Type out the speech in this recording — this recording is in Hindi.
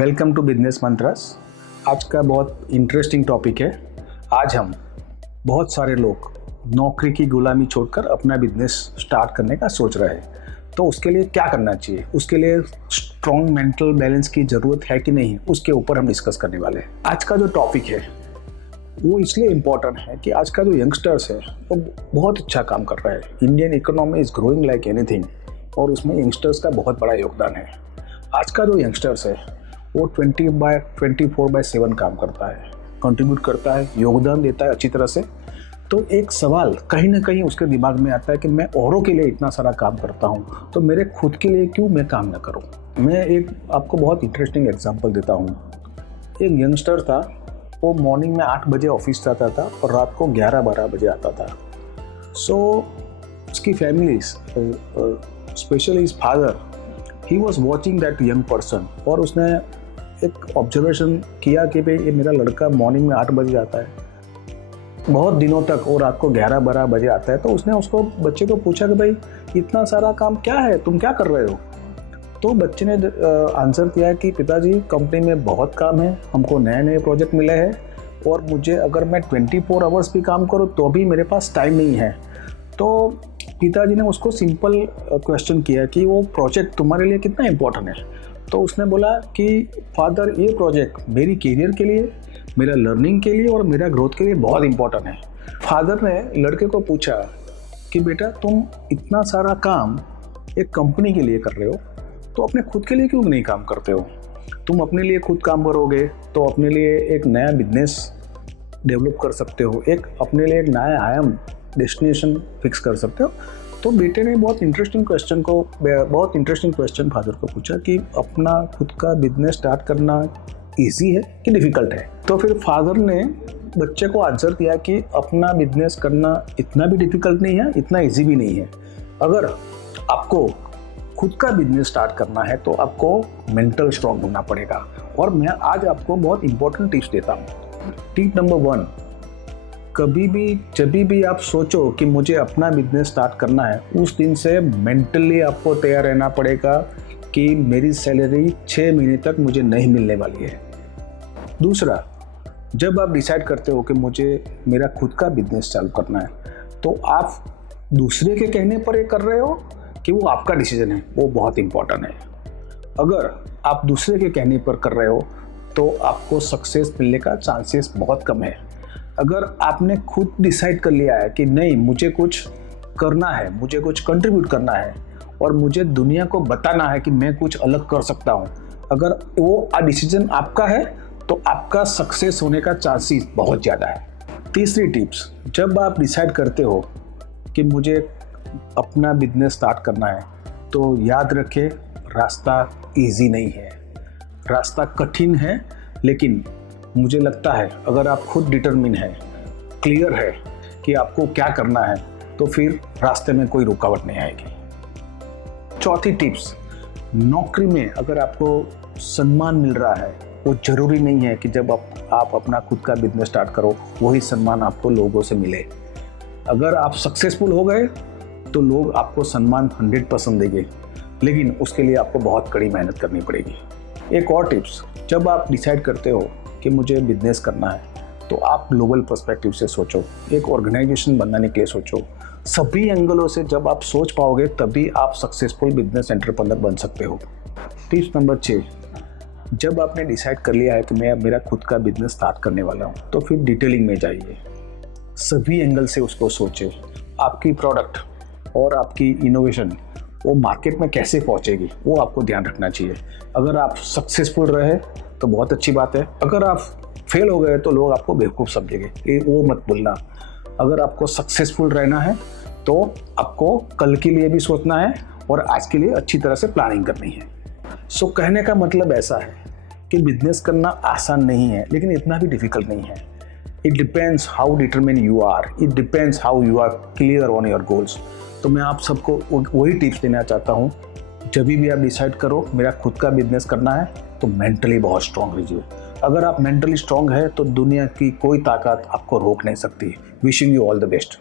Welcome to business mantras. आज का बहुत इंटरेस्टिंग टॉपिक है। आज हम बहुत सारे लोग नौकरी की गुलामी छोड़कर अपना बिजनेस स्टार्ट करने का सोच रहे हैं, तो उसके लिए क्या करना चाहिए, उसके लिए स्ट्रॉन्ग मेंटल बैलेंस की ज़रूरत है कि नहीं, उसके ऊपर हम डिस्कस करने वाले हैं। आज का जो टॉपिक है वो इसलिए इम्पॉर्टेंट है कि आज का जो यंगस्टर्स है वो बहुत अच्छा काम कर रहा है। Indian economy is growing like anything और उसमें यंगस्टर्स का बहुत बड़ा योगदान है। आज का जो यंगस्टर्स है वो 24/7 काम करता है, कंट्रीब्यूट करता है, योगदान देता है अच्छी तरह से। तो एक सवाल कहीं ना कहीं उसके दिमाग में आता है कि मैं औरों के लिए इतना सारा काम करता हूँ, तो मेरे खुद के लिए क्यों मैं काम ना करूँ। मैं एक आपको बहुत इंटरेस्टिंग एग्जांपल देता हूँ। एक यंगस्टर था, वो मॉर्निंग में 8 बजे ऑफिस जाता था और रात को 11-12 बजे आता था। सो उसकी family specially his father, he was watching that young person, और उसने एक ऑब्जर्वेशन किया कि भाई ये मेरा लड़का मॉर्निंग में 8 बजे आता है, बहुत दिनों तक, और रात को 11-12 बजे आता है। तो उसने उसको बच्चे को पूछा कि भाई इतना सारा काम क्या है, तुम क्या कर रहे हो। तो बच्चे ने आंसर दिया कि पिताजी कंपनी में बहुत काम है, हमको नए नए प्रोजेक्ट मिले हैं और मुझे अगर मैं 24 आवर्स भी काम करूँ तो भी मेरे पास टाइम नहीं है। तो पिताजी ने उसको सिंपल क्वेश्चन किया कि वो प्रोजेक्ट तुम्हारे लिए कितना इम्पोर्टेंट है। तो उसने बोला कि फादर, ये प्रोजेक्ट मेरी करियर के लिए, मेरा लर्निंग के लिए और मेरा ग्रोथ के लिए बहुत इम्पोर्टेंट है। फादर ने लड़के को पूछा कि बेटा तुम इतना सारा काम एक कंपनी के लिए कर रहे हो, तो अपने खुद के लिए क्यों नहीं काम करते हो। तुम अपने लिए खुद काम करोगे तो अपने लिए एक नया बिजनेस डेवलप कर सकते हो, एक अपने लिए एक नया आयाम डेस्टिनेशन फिक्स कर सकते हो। तो बेटे ने बहुत इंटरेस्टिंग क्वेश्चन फादर को पूछा कि अपना खुद का बिजनेस स्टार्ट करना इजी है कि डिफ़िकल्ट है। तो फिर फादर ने बच्चे को आंसर दिया कि अपना बिजनेस करना इतना भी डिफ़िकल्ट नहीं है, इतना इजी भी नहीं है। अगर आपको खुद का बिजनेस स्टार्ट करना है तो आपको मेंटल स्ट्रॉन्ग होना पड़ेगा। और मैं आज आपको बहुत इंपॉर्टेंट टिप्स देता हूँ। टिप नंबर 1, कभी भी जब भी आप सोचो कि मुझे अपना बिजनेस स्टार्ट करना है, उस दिन से मेंटली आपको तैयार रहना पड़ेगा कि मेरी सैलरी 6 महीने तक मुझे नहीं मिलने वाली है। दूसरा, जब आप डिसाइड करते हो कि मुझे मेरा खुद का बिजनेस चालू करना है, तो आप दूसरे के कहने पर ये कर रहे हो कि वो आपका डिसीजन है, वो बहुत इंपॉर्टेंट है। अगर आप दूसरे के कहने पर कर रहे हो तो आपको सक्सेस मिलने का चांसेस बहुत कम है। अगर आपने खुद डिसाइड कर लिया है कि नहीं, मुझे कुछ करना है, मुझे कुछ कंट्रीब्यूट करना है और मुझे दुनिया को बताना है कि मैं कुछ अलग कर सकता हूँ, अगर वो डिसीजन आपका है तो आपका सक्सेस होने का चांसेस बहुत ज़्यादा है। तीसरी टिप्स, जब आप डिसाइड करते हो कि मुझे अपना बिजनेस स्टार्ट करना है, तो याद रखें रास्ता इजी नहीं है, रास्ता कठिन है। लेकिन मुझे लगता है अगर आप खुद डिटरमिन है, क्लियर है कि आपको क्या करना है, तो फिर रास्ते में कोई रुकावट नहीं आएगी। चौथी टिप्स, नौकरी में अगर आपको सम्मान मिल रहा है, वो ज़रूरी नहीं है कि जब आप अपना खुद का बिजनेस स्टार्ट करो वही सम्मान आपको लोगों से मिले। अगर आप सक्सेसफुल हो गए तो लोग आपको सम्मान 100% देंगे, लेकिन उसके लिए आपको बहुत कड़ी मेहनत करनी पड़ेगी। एक और टिप्स, जब आप डिसाइड करते हो कि मुझे बिजनेस करना है, तो आप ग्लोबल पर्सपेक्टिव से सोचो, एक ऑर्गेनाइजेशन बनाने के लिए सोचो। सभी एंगलों से जब आप सोच पाओगे तभी आप सक्सेसफुल बिजनेस एंटरप्रेन्योर बन सकते हो। टिप्स नंबर 6, जब आपने डिसाइड कर लिया है कि मैं मेरा खुद का बिजनेस स्टार्ट करने वाला हूँ, तो फिर डिटेलिंग में जाइए, सभी एंगल से उसको सोचें। आपकी प्रोडक्ट और आपकी इनोवेशन वो मार्केट में कैसे पहुंचेगी, वो आपको ध्यान रखना चाहिए। अगर आप सक्सेसफुल रहे तो बहुत अच्छी बात है, अगर आप फेल हो गए तो लोग आपको बेवकूफ़ समझेंगे, कि वो मत बोलना। अगर आपको सक्सेसफुल रहना है तो आपको कल के लिए भी सोचना है और आज के लिए अच्छी तरह से प्लानिंग करनी है। सो कहने का मतलब ऐसा है कि बिजनेस करना आसान नहीं है, लेकिन इतना भी डिफ़िकल्ट नहीं है। It depends how determine you are, it depends how you are clear on your goals. तो मैं आप सबको वही टिप्स देना चाहता हूँ, जब भी आप डिसाइड करो मेरा खुद का बिजनेस करना है, तो मेंटली बहुत स्ट्रांग रहिए। अगर आप मेंटली स्ट्रांग है तो दुनिया की कोई ताकत आपको रोक नहीं सकती। Wishing you all the best.